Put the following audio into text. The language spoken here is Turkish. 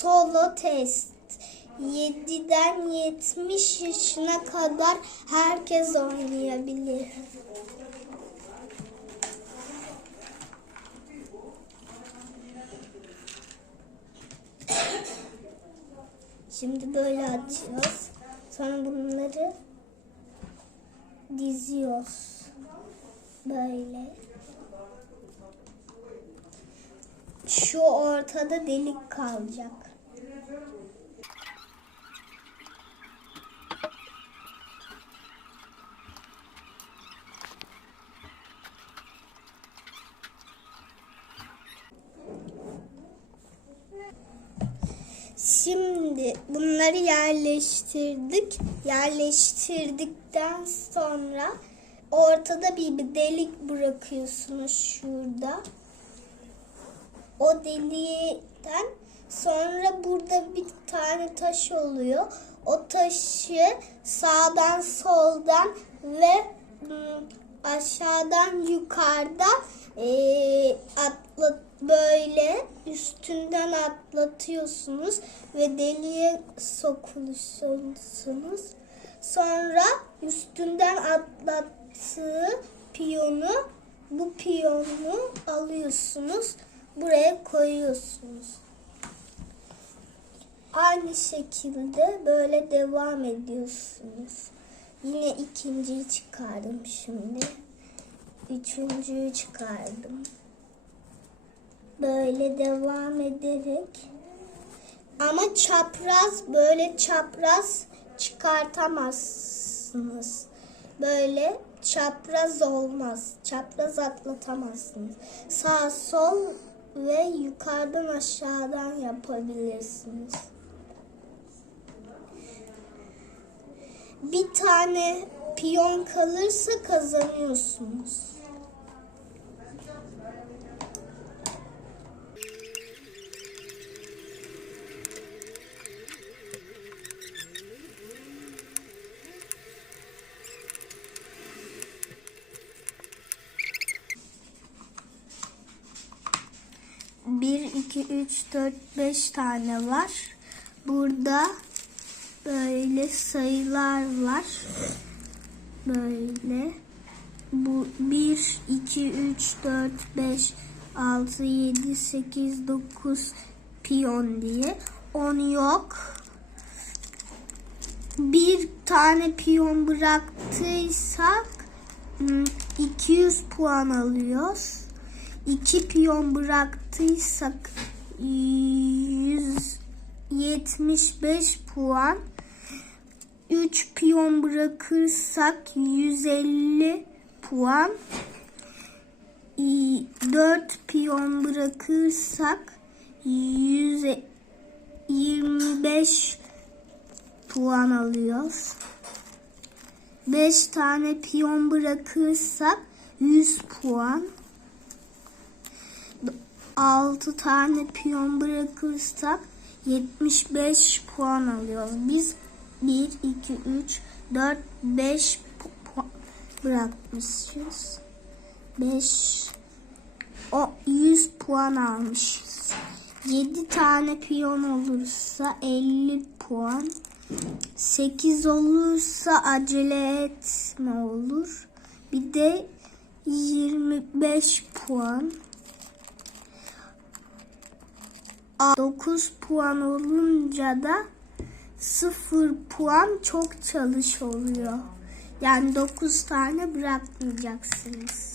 Solo test. 7'den 70 yaşına kadar herkes oynayabilir. Şimdi böyle açıyoruz. Sonra bunları diziyoruz. Böyle. Şu ortada delik kalacak. Şimdi bunları yerleştirdik. Yerleştirdikten sonra ortada bir, bir delik bırakıyorsunuz şurada. O delikten sonra burada bir tane taş oluyor. O taşı sağdan soldan ve ım, aşağıdan yukarıdan eee atla böyle üstünden atlatıyorsunuz ve deliğe sokuluyorsunuz. Sonra üstünden atlattığı piyonu bu piyonu alıyorsunuz. Buraya koyuyorsunuz. Aynı şekilde böyle devam ediyorsunuz. Yine ikinciyi çıkardım şimdi. Üçüncüyü çıkardım. Böyle devam ederek ama çapraz böyle çapraz çıkartamazsınız. Böyle çapraz olmaz. Çapraz atlatamazsınız. Sağ sol ve yukarıdan aşağıdan yapabilirsiniz. Bir tane piyon kalırsa kazanıyorsunuz. Bir, iki, üç, dört, beş tane var. Burada böyle sayılar var. Böyle. Bu 1, 2, 3, 4, 5, 6, 7, 8, 9 piyon diye. 10 yok. Bir tane piyon bıraktıysak hmm, 200 puan alıyoruz. 2 piyon bıraktıysak 175 puan. 3 piyon bırakırsak 150 puan. 4 piyon bırakırsak 125 puan alıyoruz. 5 tane piyon bırakırsak 100 puan. 6 tane piyon bırakırsak 75 puan alıyoruz. Biz 1, 2, 3, 4, 5 puan bırakmışız. 5 o 100 puan almışız. 7 tane piyon olursa 50 puan. 8 olursa acele etme olur. Bir de 25 puan. 9 puan olunca da 0 puan çok çalış oluyor. Yani 9 tane bırakmayacaksınız.